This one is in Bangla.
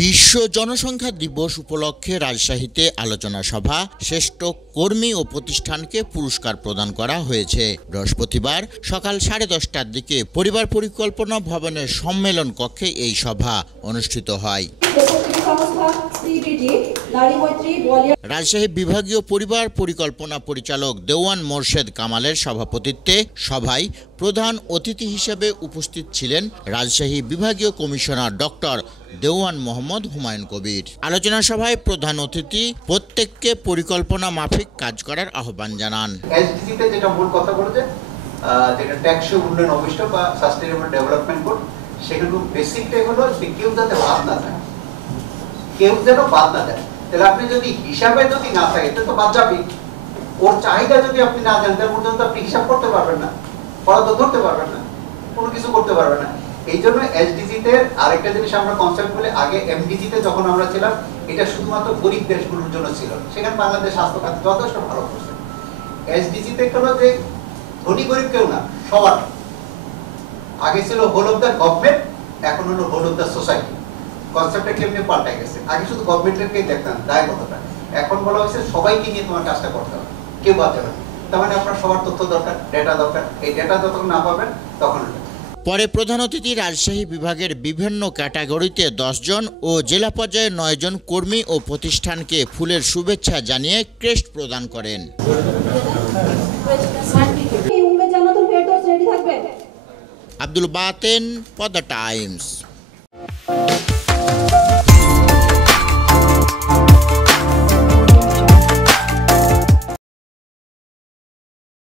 বিশ্ব জনসংখ্যা দিবস উপলক্ষে রাজশাহীতে আলোচনা সভা, শ্রেষ্ঠ কর্মী ও প্রতিষ্ঠানকে পুরস্কার প্রদান করা হয়েছে। বৃহস্পতিবার সকাল 10:30টার দিকে পরিবার পরিকল্পনা ভবনের সম্মেলন কক্ষে এই সভা অনুষ্ঠিত হয়। রাজশাহী বিভাগীয় পরিবার পরিকল্পনা পরিচালক দেওয়ান মোর্শেদ কামালের সভাপতিত্বে সভায় প্রধান অতিথি হিসেবে উপস্থিত ছিলেন রাজশাহী বিভাগীয় কমিশনার ডক্টর দেওয়ান মোহাম্মদ হুমায়ুন কবির। আলোচনা সভায় প্রধান অতিথি প্রত্যেককে পরিকল্পনা মাফিক কাজ করার আহ্বান জানান। এসডিজিতে যেটা মূল কথা বলেছে, যেটা টেকসই উন্নয়ন অভিষ্ট বা সাস্টেইনেবল ডেভেলপমেন্ট গোল, সেগুলো বেসিকটাই হলো যে কেউ যাতে বাদ না যায়, কেউ যেন বাদ না যায়। তাহলে আপনি যদি হিসাবে যদি না থাকে তো বাদ যাবে। ওর চাহিদা যদি আপনি না জানেন তার পর্যন্ত আপনি হিসাব করতে পারবেন না, পড়া ধরতে পারবেন না, কোনো কিছু করতে পারবেন না। এই জন্য এসডিজিতে আরেকটা জিনিস আমরা কনসেপ্ট বলে, আগে এমডিজিতে যখন আমরা ছিলাম এটা শুধুমাত্র গরিব দেশগুলোর জন্য ছিল, সেখানে বাংলাদেশ স্বাস্থ্য খাত যথেষ্ট ভালো করছে। এসডিজিতে হলো যে ধনী গরিব কেউ না, সবার। আগে ছিল হোল অফ দ্য গভর্নমেন্ট, এখন হলো হোল অফ দ্য সোসাইটি। কনসেপ্টটা কেমনি পাল্টাই গেছে। আগে শুধু গভর্নমেন্টকে দেখতাম দায়বদ্ধতা, এখন বলা হয়েছে সবাইকে নিয়ে তোমার কাজটা করতে হবে, কেউ বাদ যাবে না। তার মানে আপনার সবার তথ্য দরকার, ডেটা দরকার। এই ডেটা যতক্ষণ না পাবেন তখন পরে প্রধান অতিথি রাজশাহী বিভাগের বিভিন্ন ক্যাটাগরিতে 10 জন ও জেলা পর্যায়ে 9 জন কর্মী ও প্রতিষ্ঠানকে ফুলের শুভেচ্ছা জানিয়ে ক্রেস্ট প্রদান করেন। আব্দুল বাতেন, পদ্মা টাইমস।